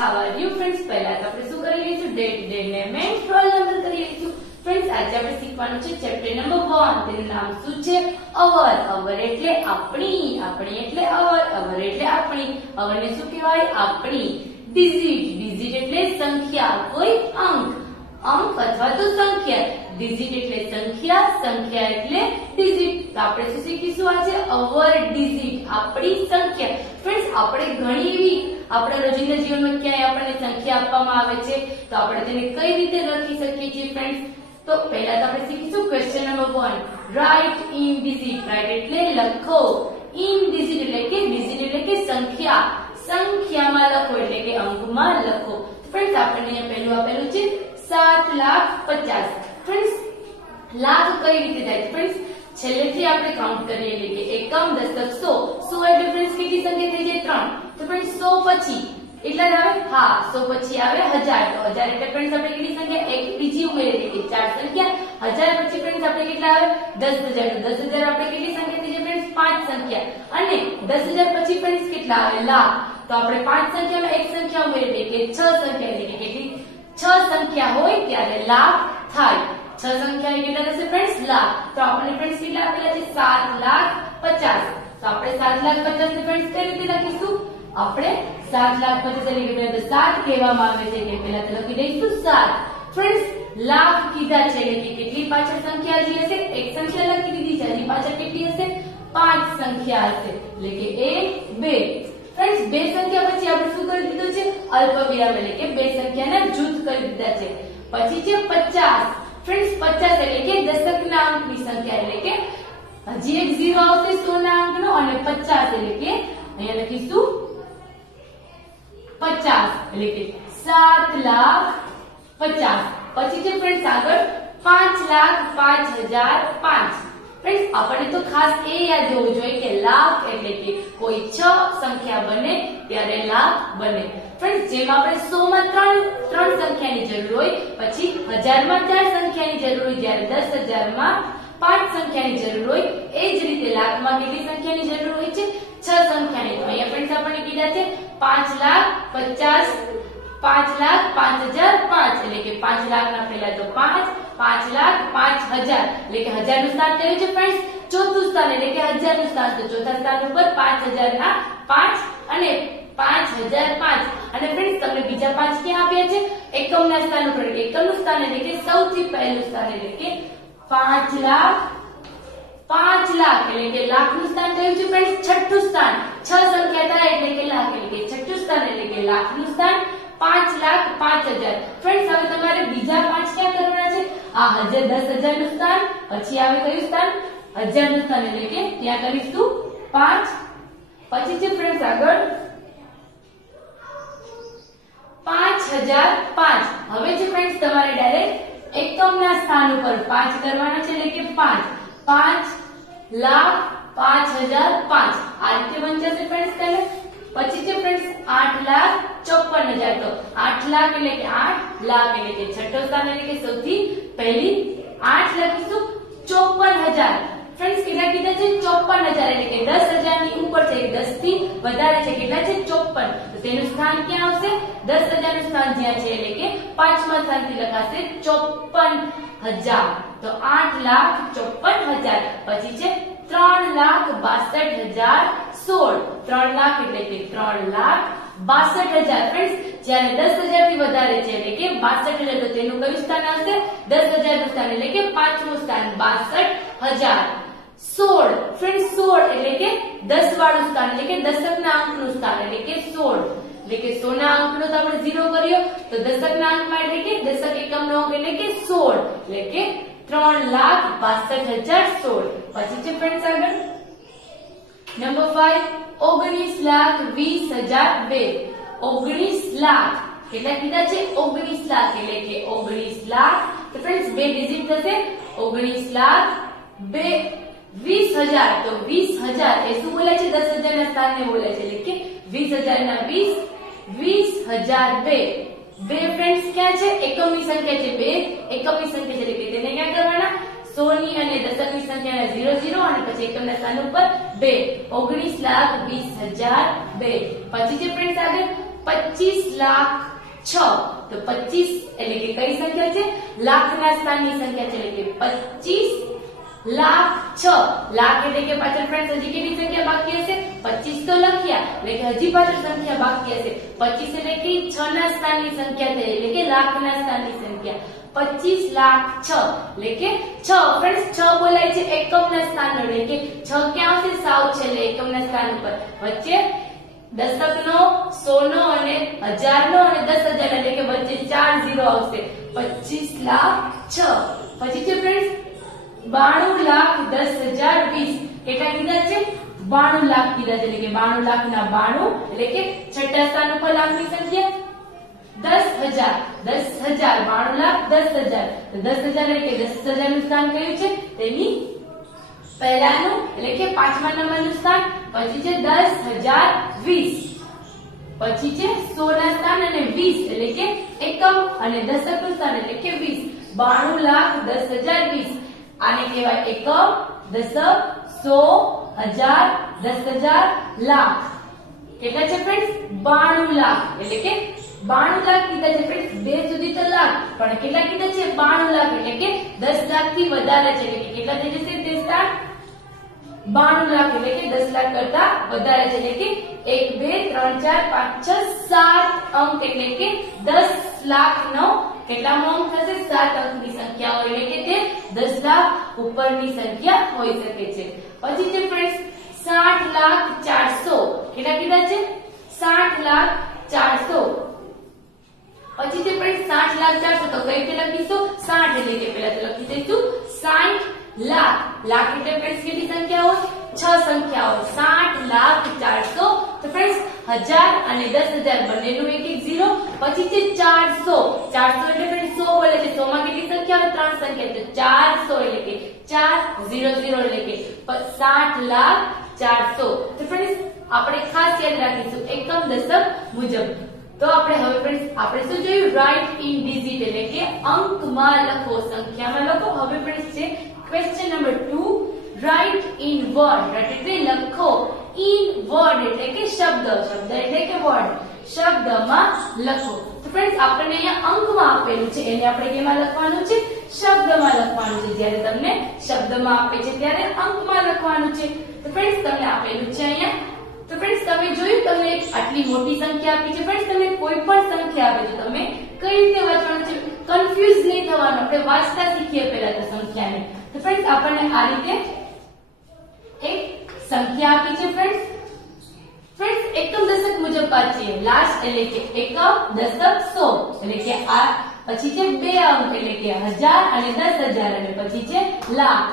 how are you friends? પહેલા તો આપણે શું કરી લઈશું? Day to day name and roll number કરી લઈશું. ફ્રેન્ડ્સ, આજે આપણે શીખવાનું છે ચેપ્ટર નંબર 1. તેનું નામ શું છે? અવર. અવર એટલે આપણી, આપણી એટલે અવર, અવર એટલે આપણી. અવરને શું કહેવાય? આપણી. ડિજિટ. ડિજિટ એટલે સંખ્યા, કોઈ અંક, અંક અથવા તો સંખ્યા. ડિજિટ એટલે સંખ્યા, સંખ્યા એટલે ડિજિટ. તો આપણે શું શીખીશું આજે? અવર ડિજિટ, આપણી સંખ્યા. ફ્રેન્ડ્સ, આપણે ઘણી એવી આપણા રોજિંદા જીવનમાં ક્યાંય આપણને સંખ્યા આપવામાં આવે છે તો આપણે તેને કઈ રીતે લખી શકીએ છીએ ફ્રેન્ડ્સ? તો પહેલા તો આપણે શીખીશું question number 1. Write in digit. Write એટલે લખો, ઇન ડિજિટ એટલે કે સંખ્યા, સંખ્યામાં લખો એટલે કે અંકમાં લખો. ફ્રેન્ડ્સ, આપણને અહીંયા પહેલું આપેલું છે 7,50,000. ફ્રેન્ડ્સ, લાખ કઈ રીતે થાય? ફ્રેન્ડ્સ, છેલ્લેથી આપણે કાઉન્ટ કરીએ એટલે કે એકમ, દશક, સો. સો એટલે ફ્રેન્ડ્સ કેટલી સંખ્યા થઈ જાય? 3. તો ફ્રેન્ડ્સ 100 પછી એટલા જ આવે? હા, 100 પછી આવે 1000. તો 1000 એટલે ફ્રેન્ડ્સ આપણે કેટલી સંખ્યા? એક બીજી ઉમેરી એટલે કે 4 સંખ્યા. 1000 પછી ફ્રેન્ડ્સ આપણે કેટલા આવે? 10,000. તો 10,000 આપણે કેટલી સંખ્યા થઈ જાય ફ્રેન્ડ્સ? 5 સંખ્યા. અને 10,000 પછી ફ્રેન્ડ્સ કેટલા આવે? લાખ. તો આપણે 5 સંખ્યામાં એક સંખ્યા ઉમેરી એટલે કે 6 સંખ્યા એટલે કે કેટલી? 6 સંખ્યા હોય ત્યારે લાખ થાય. 6 સંખ્યા એ કેટલા થશે ફ્રેન્ડ્સ? લાખ. તો આપણે ફ્રેન્ડ્સ કેટલા આપેલા છે? 7,50,000. તો આપણે 7,50,000 ને ફ્રેન્ડ્સ કઈ રીતે લખીશું? આપણે 7,50,000 એટલે કે 7 કહેવામાં આવે છે એટલે પહેલા તો લખી દઈશું 7. ફ્રેન્ડ્સ, લાખ કીધા છે એટલે કે કેટલી પાછળ સંખ્યા હજી હશે? એક સંખ્યા લખી દીધી છે, હજી પાછળ કેટલી હશે? 5 સંખ્યા હશે એટલે કે 1, 2. ફ્રેન્ડ્સ, બે સંખ્યા પછી આપણે શું કરી દીધું છે? અલ્પવિરામ એટલે કે બે સંખ્યાના જૂથ કરી દીધા છે. પછી છે 50. ફ્રેન્ડ્સ, 50 એટલે કે દશકના અંકની સંખ્યા એટલે કે હજી એક 0 આવશે 100 ના અંકનો અને 50 એટલે કે અહીંયા લખીશું 50 એટલે કે 7,50,000. પછી છે ફ્રેન્ડ્સ આગળ 5,05,005. ફ્રેન્ડ્સ, આપણને તો ખાસ એ યાદ હોવું જોઈએ કે લાખ એટલે કે કોઈ 6 સંખ્યા બને ત્યારે લાખ બને. ફ્રેન્ડ્સ, જેમ આપણે 100 માં 3 સંખ્યાની જરૂર હોય, પછી 1000 માં 4 સંખ્યાની જરૂર હોય, જ્યારે 10,000 માં 5 સંખ્યાની જરૂર હોય, એ જ રીતે લાખમાં કેટલી સંખ્યાની જરૂર હોય છે? 6 સંખ્યાની. તો અહીંયા ફ્રેન્ડ્સ આપણને કીધા છે 5,05,005 એટલે કે 5 લાખના પહેલા તો 5, 5,05,000 એટલે કે 1000 નું સ્થાન કયું છે ફ્રેન્ડ્સ? ચોથું સ્થાન એટલે કે 1000 નું સ્થાન. તો ચોથા સ્થાન ઉપર 5,000 ના 5 અને 5,005. અને ફ્રેન્ડ્સ, તમને બીજા 5 ક્યાં આપ્યા છે? એકમના સ્થાન ઉપર. એકમનું સ્થાન એટલે કે સૌથી પહેલું સ્થાન એટલે કે 5 લાખ એટલે કે લાખનું સ્થાન કયું છે ફ્રેન્ડ્સ? છઠ્ઠું સ્થાન. 6 સંખ્યા થાય એટલે કે લાખ એટલે કે છઠ્ઠું સ્થાન એટલે કે લાખનું સ્થાન 5,05,000. ફ્રેન્ડ્સ, હવે તમારે બીજા 5 ક્યાં કરવાના છે? આ 10,000 નું સ્થાન. પછી આવે કયું સ્થાન? 1000 નું સ્થાન એટલે કે ત્યાં કરીશું 5. પછી છે ફ્રેન્ડ્સ આગળ 5,005. હવે છે ફ્રેન્ડ્સ તમારે ડાયરેક્ટ એકમના સ્થાન ઉપર 5 કરવાના છે એટલે કે 5,05,005. આ રીતે વંચાશે ફ્રેન્ડ્સ તેને. પછી છે ફ્રેન્ડ્સ 8,54,000. તો 8 લાખ એટલે કે 8 લાખ એટલે કે છઠ્ઠો સ્થાન એટલે કે સૌથી પહેલી 8 લખીશું 54,000. ફ્રેન્ડ્સ, કેટલા કીધા છે? 54,000 એટલે કે 10,000 ની ઉપર છે, 10 થી વધારે છે. કેટલા છે? 54. તો તેનું સ્થાન ક્યાં આવશે? 10,000 નું સ્થાન જ્યાં છે એટલે કે પાંચમા સ્થાનથી લખાશે 54,000. તો 8,54,000. પછી છે 3,62,016. 3 લાખ એટલે કે 3,62,000. ફ્રેન્ડ્સ, જ્યારે 10,000 થી વધારે છે એટલે કે 62,000. તો તેનું કયું સ્થાન આવશે? 10,000 નું સ્થાન એટલે કે પાંચમું સ્થાન 62,000. 16. ફ્રેન્ડ્સ, 16 એટલે કે 10 વાળું સ્થાન એટલે કે દશકના અંકનું સ્થાન એટલે કે 16 એટલે કે 100 ના અંકનો તો આપણે 0 કર્યો, તો દશકના અંકમાં એટલે કે દશક એકમનો અંક એટલે કે 16 એટલે કે 3,62,016. પછી છે ફ્રેન્ડ્સ આગળ નંબર 5 19,20,002. 19 લાખ કેટલા કીધા છે? 19 લાખ એટલે કે 19 લાખ. તો ફ્રેન્ડ્સ, બે ડિજિટ થશે 19 લાખ 20,000. તો 20,000 એ શું બોલે છે? 10,000 ના સ્થાનને બોલે છે એટલે કે 20,000 ના 20,002. બે ફ્રેન્ડ્સ ક્યાં છે? એકમની સંખ્યા છે 2. એકમની સંખ્યા છે એટલે કે તેને ક્યાં કરવાના? 100 ની અને દશકની સંખ્યાના 0 0 અને પછી એકમના સ્થાન ઉપર 2. 19,20,002. પછી છે ફ્રેન્ડ્સ આગળ 25 લાખ 6 તો 25 એટલે કે કઈ સંખ્યા છે લાખના સ્થાનની સંખ્યા છે એટલે કે 25 લાખ 6 લાખ એટલે કે પાછળ ફ્રેન્ડ્સ હજી કેટલી સંખ્યા બાકી હશે 25 તો લખ્યા એટલે કે હજી પાછળ સંખ્યા બાકી હશે 25 એટલે કે 6 ના સ્થાનની સંખ્યા થઈ એટલે કે લાખના સ્થાનની સંખ્યા 25 લાખ 6 એટલે કે 6 ફ્રેન્ડ્સ 6 બોલાય છે એકમના સ્થાન એટલે કે 6 ક્યાં આવશે સાવ છેલ્લે એકમના સ્થાન ઉપર વચ્ચે દશકનો 100 નો અને 1000 નો અને 10000 એટલે કે વચ્ચે 4 0 આવશે 25 લાખ 6 પછી છે ફ્રેન્ડ્સ 92 લાખ 10,020 કેટલા કીધા છે 92 લાખ કીધા છે એટલે કે 92 લાખના 92 એટલે કે છઠ્ઠા સ્થાન ઉપર લાખની સંખ્યા 10,000 92 લાખ 10,000 તો 10,000 એટલે કે 10,000 નું સ્થાન કયું છે તેની પહેલાનું એટલે કે પાંચમા નંબરનું સ્થાન પછી છે 10,020 પછી છે 100 ના સ્થાન અને 20 એટલે કે એકમ અને દશકનું સ્થાન એટલે કે 20 92 લાખ 10,020 આને કહેવાય એકમ દશક 100 1000 10,000 લાખ કેટલા છે ફ્રેન્ડ્સ 92 લાખ એટલે કે 92 લાખ કીધા છે ફ્રેન્ડ્સ 2 સુધી તો લાખ પણ કેટલા કીધા છે 92 લાખ એટલે કે 10 લાખ થી વધારે છે એટલે કે કેટલા થઈ જશે તે સ્થાન 92 લાખ એટલે કે 10 લાખ કરતા વધારે છે એટલે કે 1 2 3 4 5 6 7 અંક એટલે કે 10 લાખનો કેટલામો અંક થશે 7 અંકની સંખ્યા હોય એટલે કે તે 10 લાખ ઉપરની સંખ્યા હોઈ શકે છે પછી છે ફ્રેન્ડ્સ 60 લાખ 400 કેટલા કીધા છે 60 લાખ 400 પછી છે ફ્રેન્ડ્સ 60 લાખ 400 તો કઈ રીતે લખીશું 60 એટલે કે પહેલા તો લખી દઈશું 60 લાખ લાખ એટલે ફ્રેન્ડ્સ કેટલી સંખ્યા હોય 6 સંખ્યા હોય 60 લાખ 400 તો ફ્રેન્ડ્સ 1000 અને 10,000 બંનેનું એક એક 0 પછી છે 400 એટલે ફ્રેન્ડ્સ 100 બોલે છે 100 માં કેટલી સંખ્યા હોય 3 સંખ્યા તો 400 એટલે કે 400 એટલે કે 60 લાખ 400 તો ફ્રેન્ડ્સ આપણે ખાસ યાદ રાખીશું એકમ દશક મુજબ તો આપણે હવે ફ્રેન્ડ્સ આપણે શું જોયું રાઇટ ઇન ડિજિટ એટલે કે અંકમાં લખો સંખ્યામાં લખો હવે ફ્રેન્ડ્સ છે question number 2 write in word એટલે લખો ઇન વર્ડ એટલે કે શબ્દ એટલે કે વર્ડ શબ્દમાં લખો તો ફ્રેન્ડ્સ આપણને અહીંયા અંકમાં આપેલું છે એને આપણે કેમાં લખવાનું છે શબ્દમાં લખવાનું છે જ્યારે તમને શબ્દમાં આપે છે ત્યારે અંકમાં લખવાનું છે તો ફ્રેન્ડ્સ તમને આપેલું છે અહીંયા તો ફ્રેન્ડ્સ તમે જોયું તમને આટલી મોટી સંખ્યા આપી છે ફ્રેન્ડ્સ તમને કોઈ પણ સંખ્યા આપે તો તમે કઈ રીતે વાંચવાનું છે કન્ફ્યુઝ નહીં થવાનું આપણે વાંચતા શીખીએ પહેલા તો સંખ્યાને તો ફ્રેન્ડ્સ આપણને આ રીતે એક સંખ્યા આપી છે ફ્રેન્ડ્સ એકમ દશક મુજબ વાંચીએ લાસ્ટ એટલે કે એકમ દશક 100 એટલે કે આ પછી છે બે અંક એટલે કે 1000 અને 10,000 અને પછી છે લાખ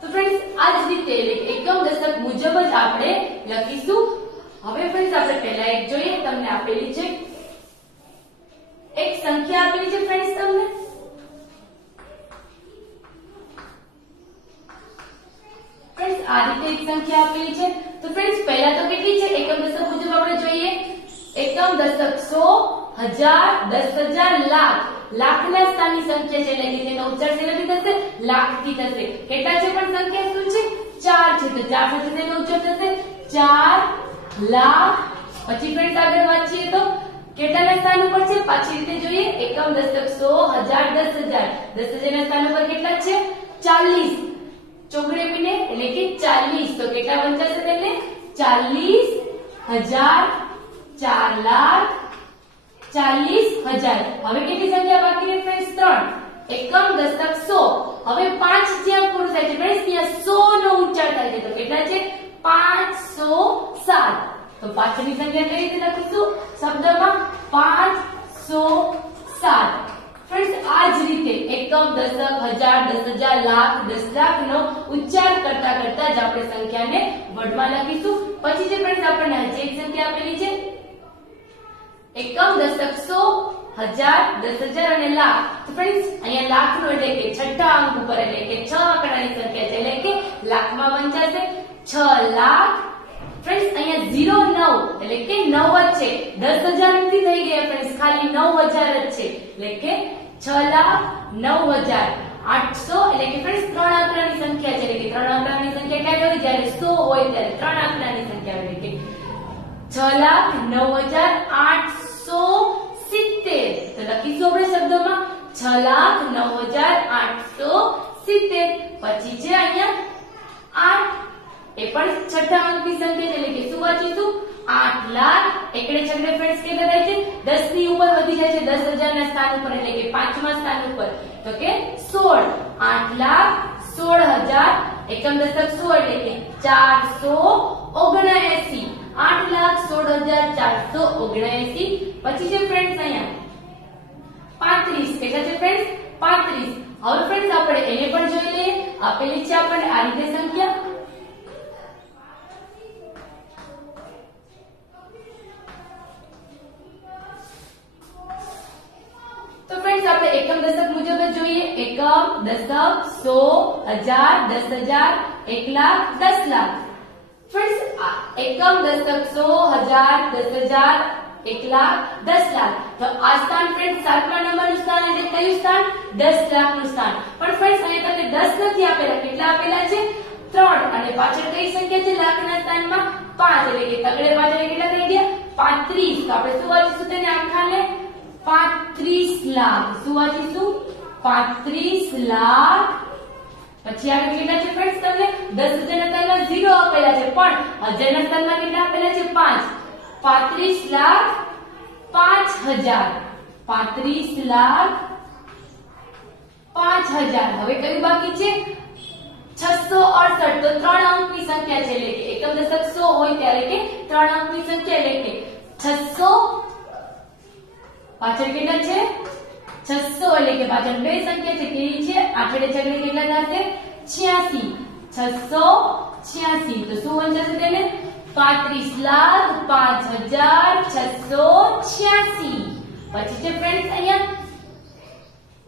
તો ફ્રેન્ડ્સ આ જ રીતે એટલે એકમ દશક મુજબ જ આપણે લખીશું હવે ફ્રેન્ડ્સ આપણે પહેલા એક જોઈએ તમને આપેલી છે એક સંખ્યા આપેલી છે ફ્રેન્ડ્સ તમને ફ્રેન્ડ્સ આ રીતે એક સંખ્યા આપેલી છે તો ફ્રેન્ડ્સ પહેલા તો કેટલી છે એકમ દશક મુજબ આપણે જોઈએ એકમ દશક 100 1000 10,000 લાખ લાખના સ્થાનની સંખ્યા છે એટલે કે તેનો ઉચ્ચાર શેનાથી થશે લાખથી થશે કેટલા છે પણ સંખ્યા શું છે 4 છે તો 4 સાથે તેનો ઉચ્ચાર થશે 4 લાખ પછી ફ્રેન્ડ્સ આગળ વાંચીએ તો કેટલાના સ્થાન ઉપર છે પાછી રીતે જોઈએ એકમ દશક 100 1000 10,000 ના સ્થાન ઉપર કેટલા છે 40 ચોગડે મીને એટલે કે 40 તો કેટલા બનશે તેને 40,000 4 લાખ 40,000 હવે કેટલી સંખ્યા બાકી છે ફ્રેન્ડ્સ 3 એકમ દશક 100 હવે 5 જ્યાં પૂરું થાય છે ફ્રેન્ડ્સ ત્યાં 100 નો ઉચ્ચાર થાય છે તો કેટલા છે 507 તો પાછળની સંખ્યા કઈ રીતે લખીશું શબ્દમાં 507 ફ્રેન્ડ્સ આ જ રીતે એકમ દશક 1000 10,000 લાખ 10 લાખ નો ઉચ્ચાર કરતા કરતા જ આપણે સંખ્યાને વર્ડમાં લખીશું પછી જે ફ્રેન્ડ્સ આપણને હજી એક સંખ્યા આપેલી છે એકમ દશક 100 1000 10,000 અને લાખ તો ફ્રેન્ડ્સ અહીંયા લાખ નો એટલે કે છઠ્ઠા અંક ઉપર એટલે કે 6 આંકડાની સંખ્યા છે એટલે કે લાખમાં વંચાશે 6 લાખ ફ્રેન્ડ્સ અહીંયા 09 એટલે કે 9 જ છે 10,000 નથી થઈ ગયા ફ્રેન્ડ્સ ખાલી 9,000 જ છે એટલે કે 6,09,800 એટલે કે ફ્રેન્ડ્સ 3 આંકડાની સંખ્યા છે એટલે કે 3 આંકડાની સંખ્યા ક્યારે હોય જ્યારે 100 હોય ત્યારે 3 આંકડાની સંખ્યા એટલે કે 6,09,800 એકડે છગડે ફ્રેન્ડ્સ કેટલા થાય છે 10 ની ઉપર વધી જાય છે 10,000 ના સ્થાન ઉપર એટલે કે પાંચમા સ્થાન ઉપર તો કે 16 8,16,000 એકમ દશક 16 એટલે કે 479 8,16,479 પછી છે ફ્રેન્ડ્સ અહીંયા 35 કેટલા છે ફ્રેન્ડ્સ 35 હવે ફ્રેન્ડ્સ આપણે એને પણ જોઈ લઈએ આપેલી છે આપણને આ રીતે સંખ્યા તો ફ્રેન્ડ્સ આપણે એકમ દશક મુજબ જ જોઈએ એકમ દશક 100 1000 10,000 1 લાખ 10 લાખ ફ્રેન્ડ્સ એકમ દશક 100 1000 10,000 1 લાખ 10 લાખ તો આ સ્થાન ફ્રેન્ડ્સ 7મા નંબરનું સ્થાન એટલે કયું સ્થાન 10 લાખનું સ્થાન પણ ફ્રેન્ડ્સ અહીંયા તમને 10 નથી આપેલા કેટલા આપેલા છે 3 અને પાછળ કઈ સંખ્યા છે લાખના સ્થાનમાં 5 એટલે કે તગડે પાછળ કેટલા થઈ ગયા 35 તો આપણે શું વાંચીશું તેને આખાને 35 લાખ શું વાંચીશું 35 લાખ પછી આગળ કેટલા છે ફ્રેન્ડ્સ તમને 10,000 ના સ્થાનમાં 0 આપેલા છે પણ 1000 ના સ્થાનમાં કેટલા આપેલા છે 5 35 લાખ 5,000 35 લાખ 5,000 હવે કયું બાકી છે 668 તો 3 અંકની સંખ્યા છે એટલે કે એકમ દશક 100 હોય ત્યારે કે 3 અંકની સંખ્યા એટલે કે 600 પાછળ કેટલા છે 600 એટલે કે પાછળ બે સંખ્યા છે કેવી છે આઠડે છગડે કેટલા થશે 86 686 તો શું વંચાશે તેને 35,05,686 પછી છે ફ્રેન્ડ્સ અહીંયા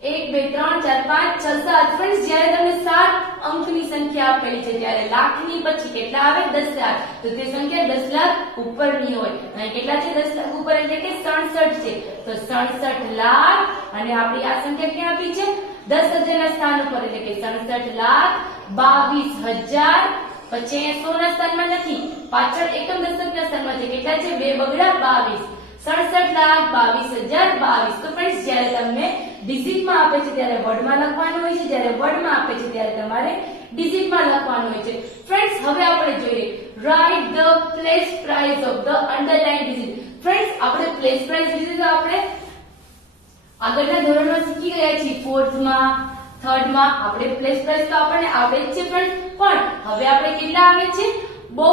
1 2 3 4 5 6 7 ફ્રેન્ડ્સ જ્યારે તમને 7 અંકની સંખ્યા આપેલી છે ત્યારે લાખની પછી કેટલા આવે 10 લાખ તો તે સંખ્યા 10 લાખ ઉપરની હોય અને કેટલા છે 10 લાખ ઉપર એટલે કે 67 છે તો 67 લાખ અને આપણી આ સંખ્યા ક્યાં આપી છે 10,000 ના સ્થાન ઉપર એટલે કે 67,22,000 પછી 100 ના સ્થાનમાં નથી પાછળ એકમ દશકના સ્થાનમાં છે કેટલા છે બે બગડા 22 67,22,022 તો ફ્રેન્ડ્સ જ્યારે તમને ડિજિટમાં આપે છે ત્યારે વર્ડમાં લખવાનું હોય છે જ્યારે વર્ડમાં આપે છે ત્યારે તમારે ડિજિટમાં લખવાનું હોય છે ફ્રેન્ડ્સ હવે આપણે જોઈએ write the place price of the underline digit friends આપણે પ્લેસ પ્રાઇસ વિશે તો આપણે આગળના ધોરણમાં શીખી ગયા છીએ 4th માં 3rd માં આપણે પ્લેસ પ્રાઇસ તો આપણને આવડે જ છે ફ્રેન્ડ્સ પણ હવે આપણે કેટલા આવે છે બહુ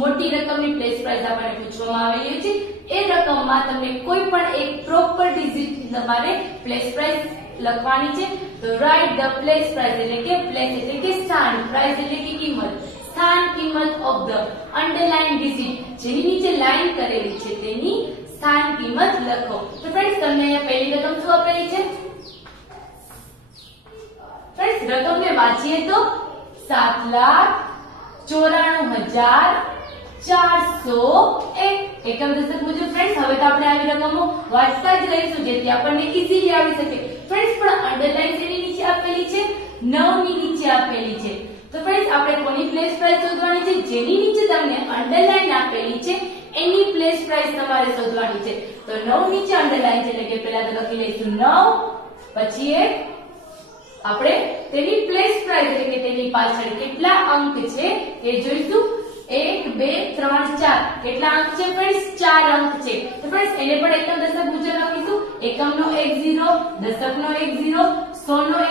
મોટી રકમની પ્લેસ પ્રાઇસ આપણને પૂછવામાં આવેલી છે એ રકમમાં તમને કોઈ પણ એક પ્રોપર ડિજિટ તમારે પ્લેસ પ્રાઇસ લખવાની છે તો રાઇટ ધ પ્લેસ પ્રાઇસ એટલે કે પ્લેસ એટલે કે સ્થાન પ્રાઇસ એટલે કે કિંમત સ્થાન કિંમત ઓફ ધ અંડરલાઇન ડિજિટ જેની નીચે લાઈન કરેલી છે તેની સ્થાન કિંમત લખો તો ફ્રેન્ડ્સ તમને અહીંયા પહેલી રકમ શું આપેલી છે ફ્રેન્ડ્સ રકમને વાંચીએ તો 7,94,401 એકમ દશક મુજબ ફ્રેન્ડ્સ હવે તો આપણે આવી રકમો વાંચતા જ રહીશું જેથી આપણને ઈઝીલી આવી શકે ફ્રેન્ડ્સ પણ અંડરલાઈન જેની નીચે આપેલી છે 9 ની નીચે આપેલી છે તો ફ્રેન્ડ્સ આપણે કોની પ્લેસ પ્રાઇસ શોધવાની છે જેની નીચે તમને અંડરલાઈન આપેલી છે એની પ્લેસ પ્રાઇસ તમારે શોધવાની છે તો 9 નીચે અંડરલાઈન છે એટલે કે પહેલા તો લખી લઈશું 9 પછી આપણે તેની પ્લેસ પ્રાઇસ એટલે કે તેની પાછળ કેટલા અંક છે એ જોઈશું 1 2 3 4 કેટલા અંક છે ફ્રેન્ડ્સ 4 અંક છે તો ફ્રેન્ડ્સ એને પણ એકમ દશક મુજબ લખીશું એકમનો 10 દશકનો 10 100નો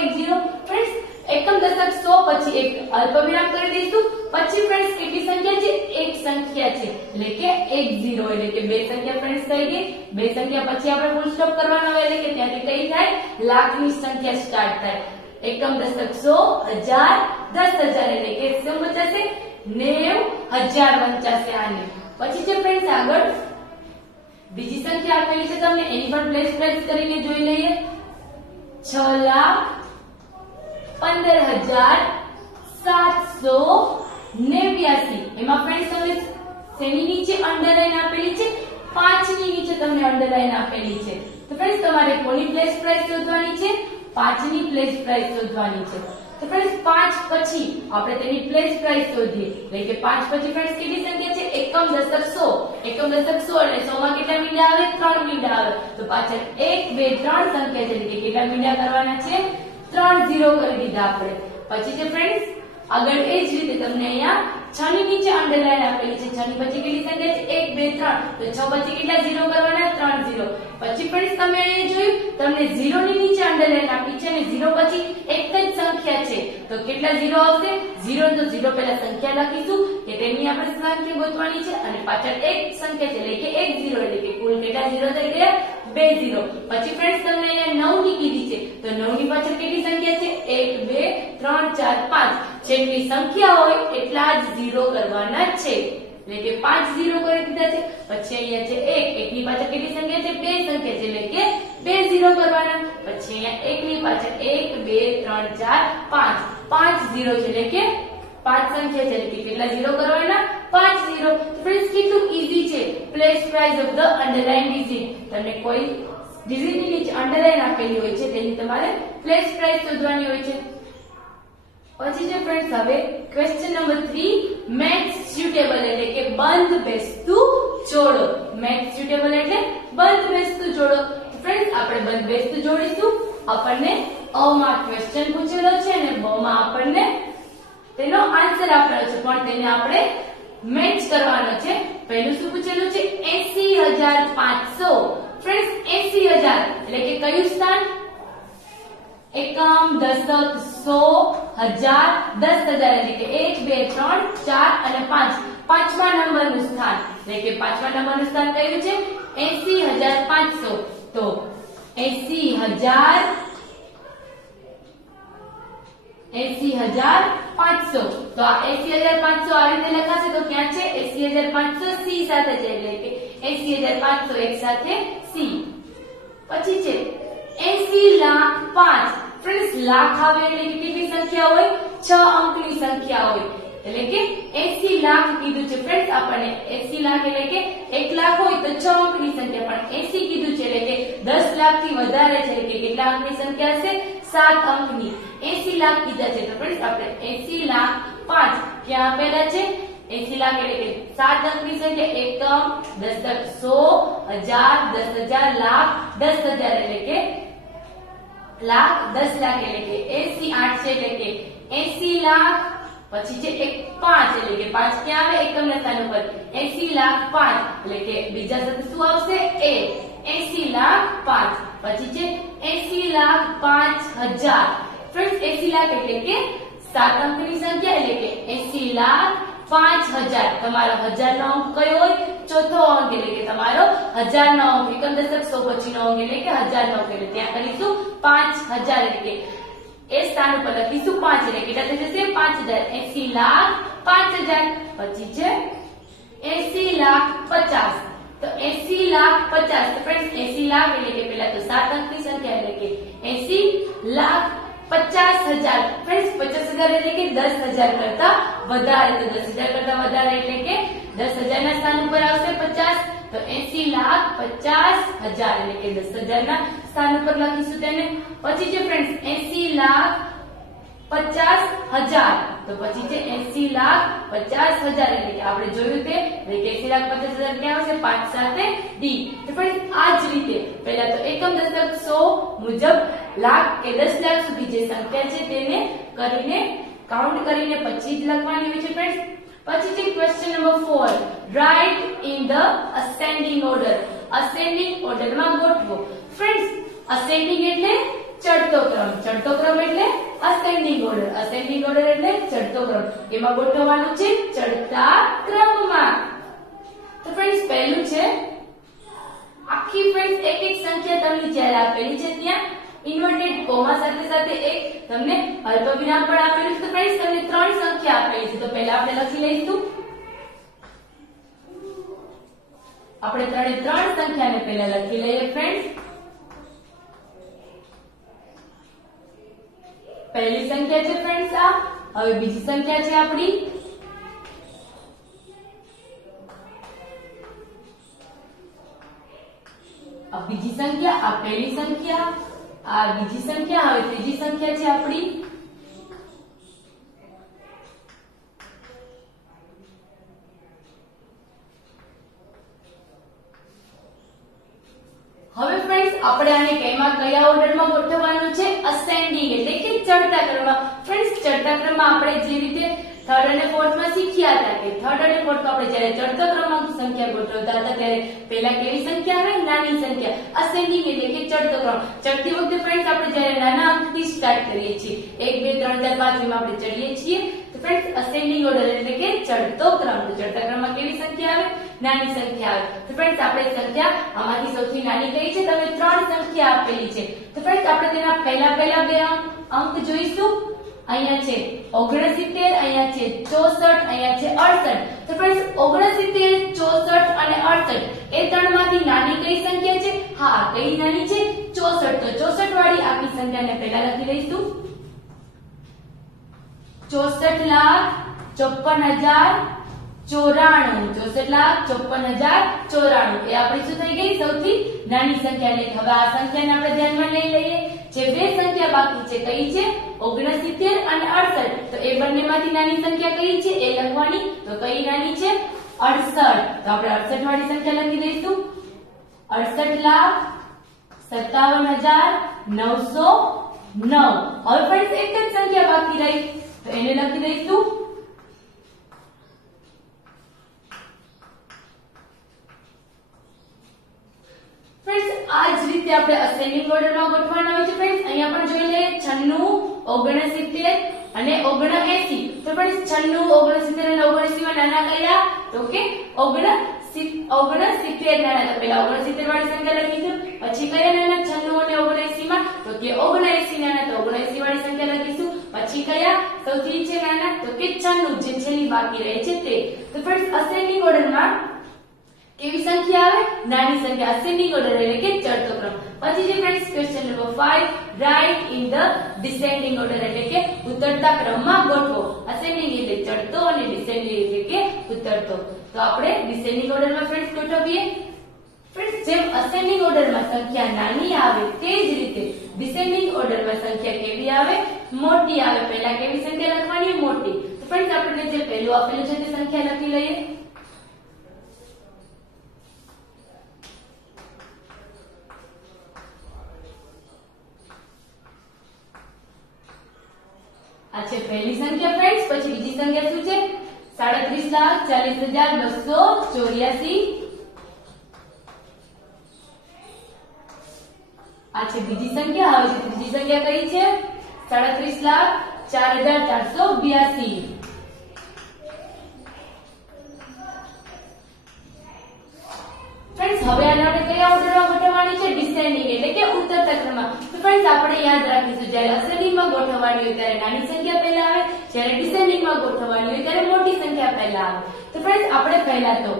10 ફ્રેન્ડ્સ એકમ દશક 100 પછી એક અલ્પવિરામ કરી દઈશું પછી ફ્રેન્ડ્સ કેટલી સંખ્યા છે એક સંખ્યા છે એટલે કે 10 એટલે કે બે સંખ્યા ફ્રેન્ડ્સ થઈ ગઈ બે સંખ્યા પછી આપણે ફૂલ સ્ટોપ કરવાનો હોય એટલે કે ત્યાંથી કઈ થાય લાખની સંખ્યા સ્ટાર્ટ થાય એકમ દશક 100 1000 10,000 એટલે કે શું બચશે 90,000 વંચાશે આની પછી છે ફ્રેન્ડ્સ આગળ બીજી સંખ્યા આપેલી છે તમને એની પણ પ્લેસ પ્રાઇસ કરીને જોઈ લઈએ 6,15,789 એમાં ફ્રેન્ડ્સ તમને શેની નીચે અંડરલાઈન આપેલી છે 5 ની નીચે તમને અંડરલાઈન આપેલી છે તો ફ્રેન્ડ્સ તમારે કોની પ્લેસ પ્રાઇસ શોધવાની છે 5 ની પ્લેસ પ્રાઇસ શોધવાની છે તો ફ્રેન્ડ્સ 5 પછી આપણે તેની પ્લેસ પ્રાઇસ શોધીએ એટલે કે 5 પછી ફ્રેન્ડ્સ કેટલી સંખ્યા છે એકમ દશક 100 એકમ દશક 100 એટલે 100 માં કેટલા મીંડા આવે 3 મીંડા આવે તો પાછળ 1 2 3 સંખ્યા છે એટલે કે કેટલા મીંડા કરવાના છે 3 0 કરી દીધા આપણે પછી છે ફ્રેન્ડ્સ આગળ એ જ રીતે તમને અહીંયા 6 ની નીચે અંડરલાઈન આપેલી છે, 6 ની પછી કેટલી સંખ્યા છે 1 2 3, તો 6 પછી કેટલા 0 કરવાના 3 0. પછી ફ્રેન્ડ્સ તમે અહીંયા જોયું તમને 0 ની નીચે અંડરલાઈન આપી છે અને 0 પછી એક જ સંખ્યા છે, તો કેટલા 0 આવશે 0, તો 0 પહેલા સંખ્યા લખીશું કે તેની આપણે સંખ્યા ગોતવાની છે અને પાછળ એક સંખ્યા છે એટલે કે 1 0, એટલે કે કુલ કેટલા 0 થઈ ગયા 2 0. પછી ફ્રેન્ડ્સ તમને અહીંયા 9 ની કીધી છે, તો 9 ની પાછળ કેટલી સંખ્યા છે 1 2 3 4 5, જેટલી સંખ્યા હોય એટલા જ 0 કરવાના છે, એટલે કે 5 0 કરી દીધા છે. પછી અહીંયા છે 1, 1 ની પાછળ કેટલી સંખ્યા છે 2 સંખ્યા છે એટલે કે 2 0 કરવાના. પછી અહીંયા 1 ની પાછળ 1 2 3 4 5, 5 0 છે એટલે કે 5 સંખ્યા છે એટલે કેટલા 0 કરવાના 5 0. ફ્રેન્ડ્સ કેટલું ઈઝી છે. Place price of the underline digit, તમને કોઈ ડિજિટની નીચે અંડરલાઇન આપેલી હોય છે તેની તમારે પ્લેસ પ્રાઇસ શોધવાની હોય છે. પછી છે ફ્રેન્ડ્સ હવે ક્વેશ્ચન નંબર 3, મેચ સ્યુટેબલ એટલે કે બંધ બેસતું જોડો. મેચ સ્યુટેબલ એટલે બંધ બેસતું જોડો. ફ્રેન્ડ્સ આપણે બંધ બેસતું જોડીશું. આપણને અ માં ક્વેશ્ચન પૂછેલો છે અને બ માં આપણને તેનો આન્સર આપેલો છે, પણ તેને આપણે મેચ કરવાનો છે. પહેલું શું પૂછેલું છે 80500. ફ્રેન્ડ્સ 80000 એટલે કે કયું સ્થાન એકમ, દશક, સો, હજાર, 10,000 એટલે કે 1 2 3 4 અને 5, પાંચમા નંબરનું સ્થાન એટલે કે પાંચમા નંબરનું સ્થાન કયું છે 80500. તો 80500, તો આ 80500 આ રીતે લખાશે તો ક્યાં છે 80500 સી સાથે છે એટલે કે 80500 એક સાથે સી. પછી છે 80,05,000. ફ્રેન્ડ્સ લાખ આવે એટલે કે કેટલી સંખ્યા હોય 6 અંકની સંખ્યા હોય, એટલે કે 80 લાખ કીધું છે. ફ્રેન્ડ્સ આપણને 80 લાખ એટલે કે 1 લાખ હોય તો 6 અંકની સંખ્યા, પણ 80 કીધું છે એટલે કે 10 લાખ થી વધારે છે એટલે કે કેટલા અંકની સંખ્યા હશે 7 અંકની. 80 લાખ કીધા છે તો ફ્રેન્ડ્સ આપણે 80,05,000 ક્યાં આપેલા છે 80 લાખ એટલે કે 7 અંકની સંખ્યા, એકમ, દશક, સો, હજાર, 10,000, લાખ, 10,000 એટલે કે લાખ, 10 લાખ એટલે કે 80, 8 છે એટલે કે 80 લાખ. પછી છે 5 એટલે કે 5 ક્યાં આવે એકમના સ્થાન ઉપર 80,05,000 એટલે કે બીજા શબ્દ શું આવશે 80,05,000. પછી છે 80,05,000. ફ્રેન્ડ્સ 80 લાખ એટલે કે 7 અંકની સંખ્યા એટલે કે 80,05,000. તમારો 1000 નો અંક કયો હોય ચોથો અંક એટલે કે તમારો 1000 નો અંક, એકમ, દશક, સો પછીનો અંક એટલે કે 1000 નો અંક, એટલે ત્યાં કરીશું 5000 એટલે કે એ સ્થાન ઉપર લખીશું 5 એટલે કેટલા થઈ જશે 5000. 80,05,000. પછી છે 80,50,000. તો 80,50,000. તો ફ્રેન્ડ્સ 80 લાખ એટલે કે પહેલા તો 7 અંકની સંખ્યા એટલે કે 80,50,000. ફ્રેન્ડ્સ 50,000 એટલે કે 10,000 કરતા વધારે, તો 10,000 કરતા વધારે એટલે કે 10,000 ના સ્થાન ઉપર આવશે 50, તો 80,50,000 એટલે કે 10,000 ના સ્થાન ઉપર લખીશું તેને. પછી છે ફ્રેન્ડ્સ 80,50,000. તો પછી છે 80,50,000 એટલે કે આપણે જોયું તે એટલે કે 80,50,000 ક્યાં આવશે 5 સાથે ડી. તો ફ્રેન્ડ્સ આ જ રીતે પહેલા તો એકમ, દશક, સો મુજબ લાખ કે 10 લાખ સુધી જે સંખ્યા છે તેને કરીને કાઉન્ટ કરીને પછી જ લખવાની હોય છે ફ્રેન્ડ્સ. પછી છે question number 4, write in the ascending order. Ascending ઓર્ડરમાં ગોઠવો. ફ્રેન્ડ્સ અસેન્ડિંગ એટલે ચડતો ક્રમ, ચડતો ક્રમ એટલે અસેન્ડિંગ ઓર્ડર, અસેન્ડિંગ ઓર્ડર એટલે ચડતો ક્રમ. એમાં ગોઠવવાનું છે ચડતા ક્રમમાં. તો ફ્રેન્ડ્સ પહેલું છે આખી ફ્રેન્ડ્સ એક એક સંખ્યા તમને જ્યારે આપેલી છે ત્યાં ઇન્વર્ટેડ કોમા સાથે સાથે એક તમને અલ્પવિરામ પણ આપેલું છે. તો ફ્રેન્ડ્સ તમને 3 સંખ્યા આપેલી છે, તો પહેલા આપણે લખી લઈશું. આપણે 3 સંખ્યાને પહેલા લખી લઈએ ફ્રેન્ડ્સ. પહેલી સંખ્યા છે ફ્રેન્ડ્સ આ. હવે બીજી સંખ્યા છે આપણી આ બીજી સંખ્યા, આ પહેલી સંખ્યા, આ બીજી સંખ્યા. હવે ત્રીજી સંખ્યા છે આપણી હવે ફ્રેન્ડ્સ આપણે આને કયા ઓર્ડરમાં ગોઠવવાનું છે અસેન્ડિંગ એટલે કે ચડતા ક્રમમાં. ફ્રેન્ડ્સ ચડતા ક્રમમાં આપણે જે રીતે થર્ડ અને ફોર્થ માં શીખ્યા હતા કે થર્ડ અને ફોર્થ માં આપણે જયારે ચડતો ક્રમાંક સંખ્યા ગોઠવતા હતા ત્યારે પહેલા કેવી સંખ્યા આવે? નાની સંખ્યા, અસેન્ડિંગ એટલે કે ચડતો ક્રમ. ચડતી વખતે ફ્રેન્ડ્સ આપણે જયારે નાના અંકથી સ્ટાર્ટ કરીએ છીએ 1 2 3 4 5 એમાં આપણે ચડીએ છીએ તો ફ્રેન્ડ્સ અસેન્ડિંગ ઓર્ડર એટલે કે ચડતો ક્રમ. તો ચડતા ક્રમમાં કેવી સંખ્યા આવે? નાની સંખ્યા આવે. તો ફ્રેન્ડ્સ આપણે સંખ્યા આમાંથી સૌથી નાની કઈ છે? તમે 3 સંખ્યા આપેલી છે. તો ફ્રેન્ડ્સ આપણે તેના પહેલા બે અંક જોઈશું. અહીંયા છે 69, અહીંયા છે 64, અહીંયા છે 68. તો ફ્રેન્ડ્સ 69, 64 અને 68 એ ત્રણમાંથી નાની કઈ સંખ્યા છે? હા, કઈ નાની છે? 64. તો 64 વાળી આખી સંખ્યાને પહેલા લખી દઈશું. 64,54,094. 64,54,094 એ આપણી શું થઈ ગઈ? સૌથી નાની સંખ્યા. એટલે હવે આ સંખ્યાને આપણે ધ્યાનમાં લઈ લઈએ. જે બે સંખ્યા બાકી છે કઈ છે? 69 અને 68. તો એ બંનેમાંથી નાની સંખ્યા કઈ છે? એ લખવાની. તો કઈ નાની છે? 68. તો આપણે 68 વાળી સંખ્યા લખી દઈશું. 68,57,909. હવે ફ્રેન્ડ્સ એક જ સંખ્યા બાકી રહી તો એને લખી દઈશું. ફ્રેન્ડ્સ આ જ રીતે આપણે અસેન્ડિંગ ઓર્ડરમાં ગોઠવવાના હોય છે. ફ્રેન્ડ્સ અહીંયા પણ જોઈ લઈએ 96, 69 અને 79. તો ફ્રેન્ડ્સ 96, 69 અને 79 માં નાના કયા? તો કે 69 નાના. તો પહેલા 69 વાળી સંખ્યા લખીશું. પછી કયા નાના? 96 અને 79 માં. તો કે 79 નાના. તો 79 વાળી સંખ્યા લખીશું. પછી કયા સૌથી નીચે નાના? તો કે 96 જે છેલ્લી બાકી રહે છે તે. તો ફ્રેન્ડ્સ અસેન્ડિંગ ઓર્ડરમાં કેવી સંખ્યા આવે? નાની સંખ્યા. અસેન્ડિંગ ઓર્ડર એટલે કે ચડતો ક્રમ. પછી છે friends question number 5, write in the descending order એટલે કે ઉતરતા ક્રમમાં ગોઠવો. અસેન્ડિંગ એટલે ચડતો અને ડિસેન્ડિંગ એટલે કે ઉતરતો. તો આપણે ડિસેન્ડિંગ ઓર્ડરમાં ફ્રેન્ડ્સ ગોઠવીએ. ફ્રેન્ડ્સ જેમ અસેન્ડિંગ ઓર્ડરમાં સંખ્યા નાની આવે તે જ રીતે ડિસેન્ડિંગ ઓર્ડરમાં સંખ્યા કેવી આવે? મોટી આવે. પહેલા કેવી સંખ્યા લખવાની? મોટી. તો ફ્રેન્ડ્સ આપણે જે પહેલું આપેલું છે તે સંખ્યા લખી લઈએ. આ છે પહેલી સંખ્યા ફ્રેન્ડ્સ. પછી બીજી સંખ્યા શું છે? 37,40,284. આ છે બીજી સંખ્યા. હવે ત્રીજી સંખ્યા કઈ છે? 37,04,482. ફ્રેન્ડ્સ હવે આને આપણે કયા ઓર્ડરમાં ગોઠવવાની છે? ડિસેન્ડિંગ એટલે કે ઉતરતા ક્રમમાં. તો ફ્રેન્ડ્સ આપણે યાદ રાખીશું જ્યારે અસેન્ડિંગ માં ગોઠવવાની હોય ત્યારે નાની સંખ્યા પહેલા આવે, જ્યારે ડિસેન્ડિંગ માં ગોઠવવાની હોય ત્યારે મોટી સંખ્યા પહેલા આવે. તો ફ્રેન્ડ્સ આપણે પહેલા તો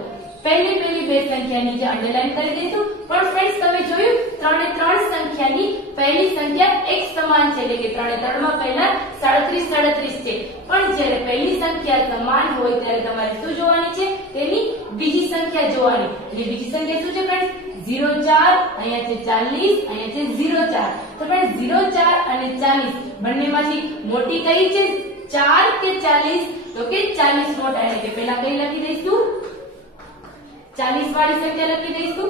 પહેલી બે સંખ્યા નીચે અંડરલાઈન કરી દઈશું. પણ ફ્રેન્ડ્સ તમે જોયું ત્રણે ત્રણ સંખ્યાની પહેલી સંખ્યા એક સમાન છે એટલે કે ત્રણે ત્રણમાં પહેલા 37 છે. પણ જ્યારે પહેલી સંખ્યા સમાન હોય ત્યારે તમારે શું જોવાની છે? તેની બીજી સંખ્યા જોવાની. એટલે બીજી સંખ્યા શું છે ફ્રેન્ડ્સ? 04, અહીંયા છે 40, અહીંયા છે 04. તો ફ્રેન્ડ્સ 04 અને 40 બંનેમાંથી મોટી કઈ છે? 4 કે 40? તો કે 40 મોટા. એટલે કે પહેલા કઈ લખી દઈશું? 40 વાળી સંખ્યા લખી દઈશું.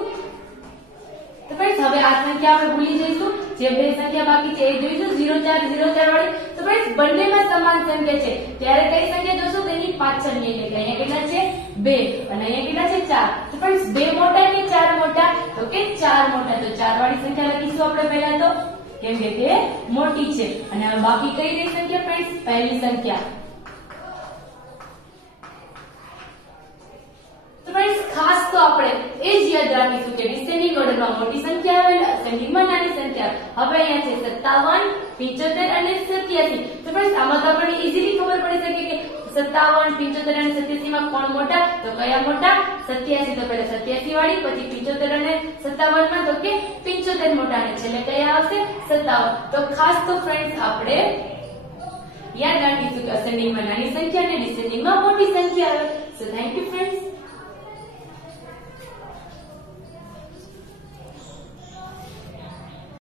તો ફ્રેન્ડ્સ હવે આ સંખ્યા આપણે ભૂલી જઈશું. જે બે સંખ્યા બાકી છે એ જોઈશું 04 વાળી. તો ફ્રેન્ડ્સ બંનેમાં સમાન સંખ્યા છે ત્યારે કઈ સંખ્યા જોશું? તેની પાછળની. એટલે કે અહીંયા કેટલા છે? 2 અને અહીંયા કેટલા છે? 4. તો ફ્રેન્ડ્સ 2 મોટા કે 4 મોટા? તો કે 4 મોટા. તો 4 વાળી સંખ્યા લખીશું આપણે પહેલા તો, કેમ કે તે મોટી છે. અને હવે બાકી કઈ રહી સંખ્યા ફ્રેન્ડ્સ? પહેલી સંખ્યા. તો ફ્રેન્ડ્સ ખાસ તો આપણે એ જ યાદ રાખીશું કે ડિસેન્ડિંગ ઓર્ડરમાં મોટી સંખ્યા આવે અને અસેન્ડિંગમાં નાની સંખ્યા. હવે અહીંયા છે 57, 75 અને 87. તો ફ્રેન્ડ્સ આમાં તો આપણને ઈઝીલી ખબર પડી શકે કે 57, 75 અને 87 માં કોણ મોટા? તો કયા મોટા? 87. તો પહેલા 87 વાળી, પછી 75 અને 57 માં તો કે 75 મોટા અને છેલ્લે કયા આવશે? 57. તો ખાસ તો ફ્રેન્ડ્સ આપણે યાદ રાખીશું કે અસેન્ડિંગમાં નાની સંખ્યા અને ડિસેન્ડિંગમાં મોટી સંખ્યા આવે. So thank you friends.